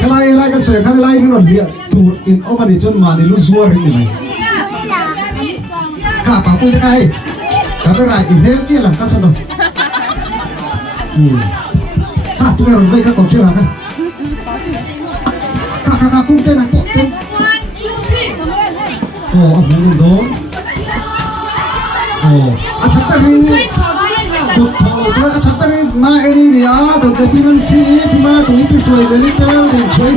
ทำไมไล่กันเสียกันไล่ไม่หล่นเดียถูกอินเอามาดิจนมาดิรู้ซัวเรื่องยังไงข้าป่าปุ้ยไงข้าไปไรอินเดียเจี๊ยหลังกันสนุกข้าตัวเราไม่ข้าตกเจี๊ยหลังกันข้ากุ้งเต้นนะกุ้งเต้นโอ้โหโดนโอ้อาชักไปเลยจุดโถแล้วอาชักไปเลยมาเอ็นี่เนี่ยตัวเด็กพี่นั่นสิพี่มาตรงนี้พี่ช่วยเดี๋ยวนี้เป็นอะไรช่วย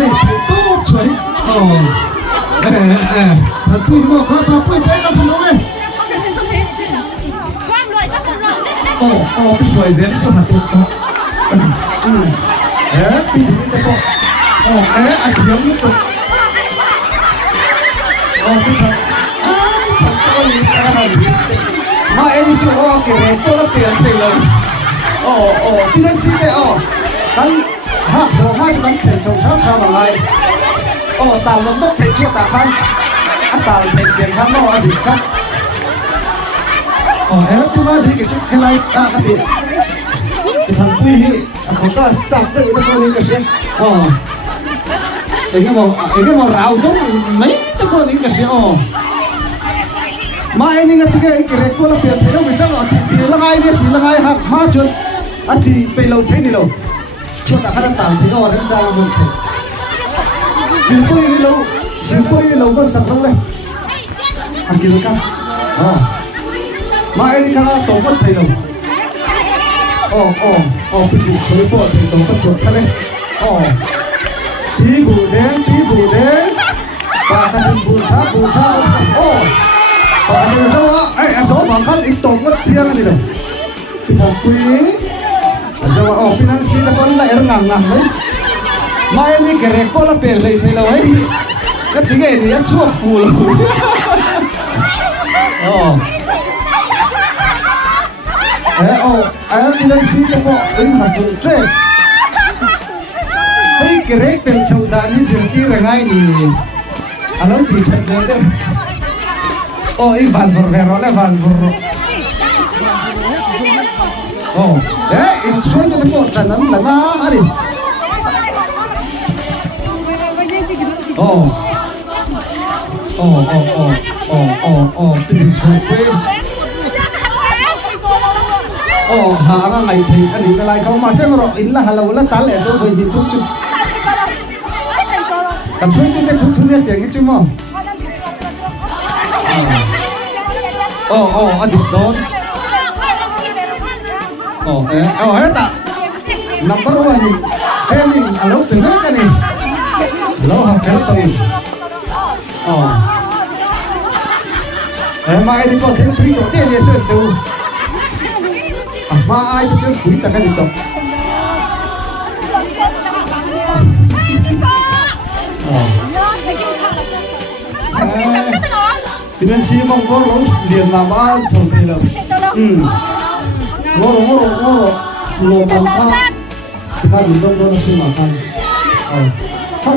นี่ตู้ช่วยโอ้ถ้าพี่บอกข้าพาพี่เต้นกันสนุกเลยโอ้พี่ช่วยเสร็จก็หาตัวพี่ถึงจะบอกอาจจะยังไม่ตกพี่ทำมาเอ็นี่ชัวร์เกเรตัวละเปลี่ยนไปเลยพี่นั่นสิเนี่ยตั้งหักสองให้ตั้งเข็นสองข้ามข้ามอะไรต่างลมต้องเทชั่วต่างกันต่างเทเสียงข้างนอกอดีตครับพี่มาดีกับชุดแค่ไรต่างกันดีทำพี่ผมก็ตัดได้ตัวนี้ก็เสียเอ็งก็บอกเราต้องไม่ตัวนี้ก็เสียมาเอ็นี่ก็ที่เกเรกูละเปลี่ยนไปแล้วไม่จังทีละไงเนี่ยทีละไงหักมาจนทีไปเราเทนี่เราช่วงต่างต่างที่เราเริ่มจะมุ่งเทสิ่งพวกนี้เราก็สับลงเลยอันกี่ลูกกันมาเอ็นี่ก็ตัวก็เทเราพี่บุเคยพูดถึงตัวก็ตัวกันเลยพี่บูเด้งปาสันบูชาปาสันสวะสวะบางครั้งอีกตัวก็เที่ยงนี่เลยพี่ทำคุยสวะพี่นั่งซีตะคนละงเลยมาเอ็นี่เกเรก็ละเปลี่ยนเลยทีละไว้ก็ถึงไอ้นี่ชั่วฟูเลยพี่นั่งซีตะคนหัดตัวเจ๊เฮ้ยเกเรเป็นชาวดานี่สิ่งที่ระไงนี่อะไรที่ฉันเดินอีกวันพอร์แล้ววันพอร์อีกช่วยตัวตัวฉันนั่นละนะอะไรพี่ช่วยหาอะไรที่อันนี้อะไรเขามาเสมออินละฮัลโหลละตาเลยตัวไปหินทุกจุดแต่ช่วยตัวทุกเนี่ยอย่างนี้จุ๊มั้งอดีตโดนตา number one นี่เราถึงแล้วกันนี่เราหาเจอตัวนี้มาไอ้ที่ก็ถึงfreeตัวเดียวเสร็จตัวมาไอ้ที่ก็freeแต่กันนี่ตัวพี่นั่นชี้มองก็รู้เรียนมาบ้านชมไปเลยโง่บังคับที่ข้าอยู่โดนซื้อมาคันข้า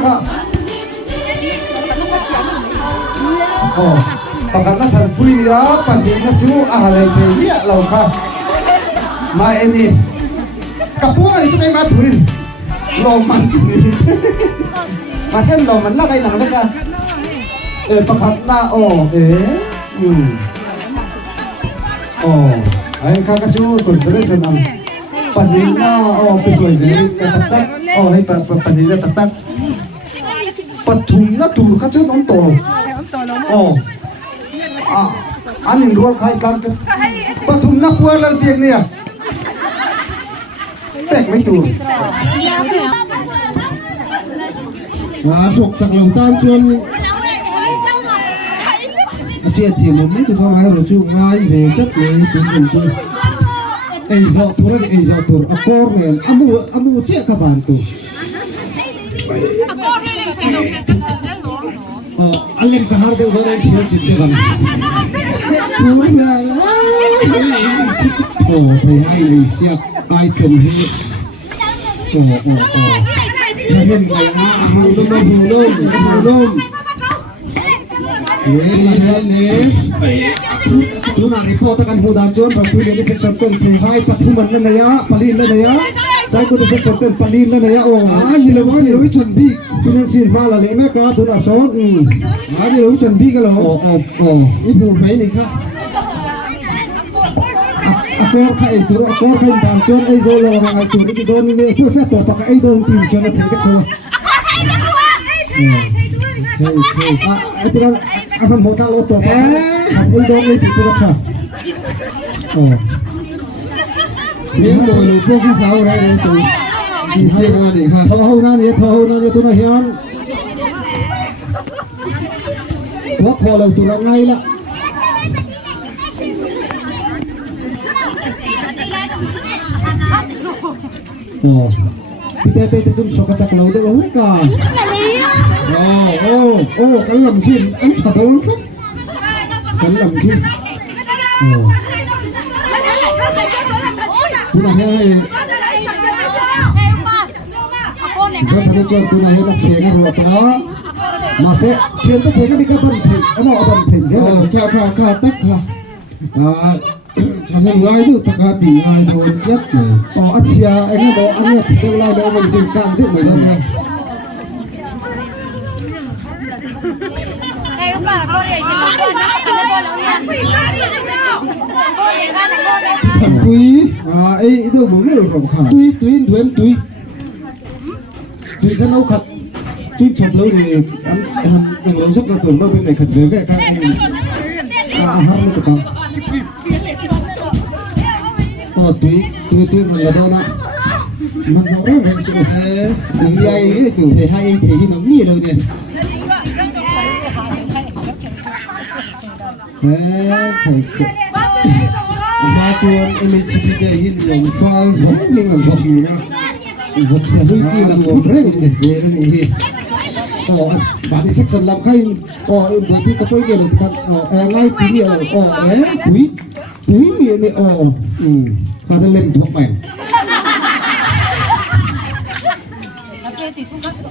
ประกันนักทำปุยยาปัจจัยนักชิวอะไรเที่ยเราค่ะมาเอ็นี่กับพวกไอ้สุนัยมาถุยลมมันนี่มาเส้นลมมันละไงหนังเลยกันประคับหน้าไอ้ข้ากระชูตัวเสือเสือนำปัจจัยหน้าไปสวยเลยตัดให้ปัจจัยตัดปัจจุบันน่ะตัวข้าชูน้องโตอันนี้รัวใครกันปัจจุบันน่ะพวกเราเพียงเนี่ยแตกไม่ตัวมาสุกสักลมต้านชวนเจียจีมันไม่ถึงประมาณเราช่วยง่ายเลยจัดเลยถึงถึงช่วยไอ้จอตัวนี่ไอ้จอตัวอากอร์เนี่ยอามูเชี่ยกับบ้านตัวอากอร์เนี่ยเล่นเทนเราเล่นกันเล่นหรออันเล่นสหารเดียวกันเล่นเชียร์จิตเดียวกันช่วยงานไปให้เลยเชี่ยไอ้คนเฮถ้าเห็นไงนะหูนุ่มtu nak report akan mudah John, tapi dia section pun hai patuman le naya, palin le naya. sai ko se certain palin na ya o ni lo ni lo chun bi financial mala le me ka tu na so ni lo chun bi ka lo i bu mai ni kha akor khai tu akor khai dam chon ai zo lo ma tu ni don ni tu sa to pa ai don tin chon na thik ko ai tu apa mo ta lo to pa ai don ni tu ka cha ni lo lo ko ka fa ra ni so đi xe qua đi ha thâu na ni tu na hian quá khó lâu tu na ngay la Kita zoom shock chắc lâu được không cả cái lầm kia anh thật không cái lầm kia tu na hay Jangan terlalu tu na hay la kega ro ta masih chen to kega bika ban the ano ban the ja kha tak khaฉันยังไล่ดูตะกาตีไล่โดนยัดเลยachia anh nó anh là chỉ lai đó mình trên càng rất mới đó Hey, ông bà con này thì con nó xin con lớn nha. Con này ra này con này. thằng quý ấy đâu muốn được không khả tuy cái nấu khật chuyên chụp lâu thì anh đừng lâu rất là tưởng đâu bên này khật dưới vậy các anh hát nó được tuy mình là đâu đó mình nó rất là sự thì ai cái chủ thể hay thì nó nhiều đâu nè phải ra chuồn em mình chỉ để hiện những pha vẫn như là vật gì nha vật sẽ hơi như là một rất là đẹp dễ luôn nhỉ bạn đi section làm khay bởi vì có tôi nhiều là ngay tí nhiều túi miệng này khá thân lên thuộc mảnh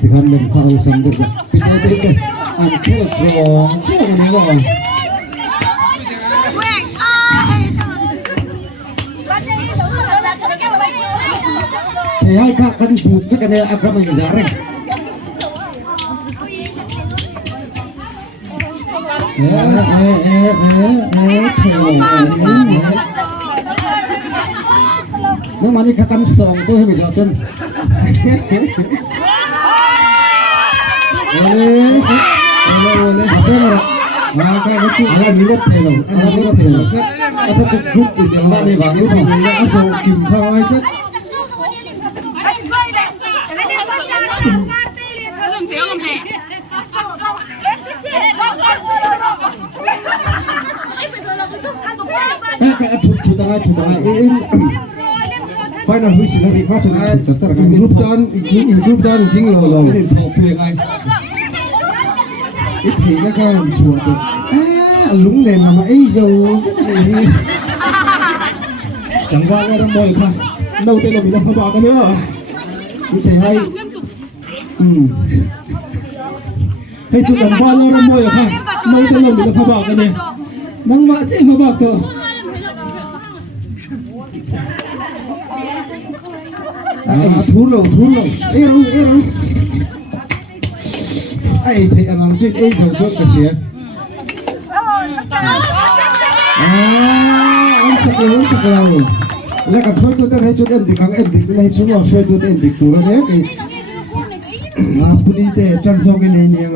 thì khăn lên khá là xong được rồi thì tôi thấy đây anh cứ là rồi cứ là này rồi thì hai các căn bụt với cái này ăn ra mình giá này nó mà đi các căn sòng tôi bây giờ chân xem rồi cái chú là những lớp thề lồng ăn những lớp thề lồng anh thật sự rút từ tiền ra đi vào những phòng mình đã dùng kìm khao ai chết cái chủ tàu phải là huy sinh thì phát triển chắc chắn là group dan chính là cái điện thoại quyền anh ít thì nó cái làm chuột được lúng này mà ấy dầu chẳng qua nghe đang mồi thôi đâu tên là mình đang không dọa cái nữa như thế hay hay chụp ảnh qua lo đang mồi rồi thôi đâu tên là mình đang không dọa cái này đang vợ chị mà bạc rồi thú rồi ê rồi ai thấy anh làm chuyện ấy rồi chốt cái chuyện anh sạc lâu là gặp số tôi thấy số em thì các em thì lấy số nào số tôi em thì tôi đấy cái puni te trang sau cái này nè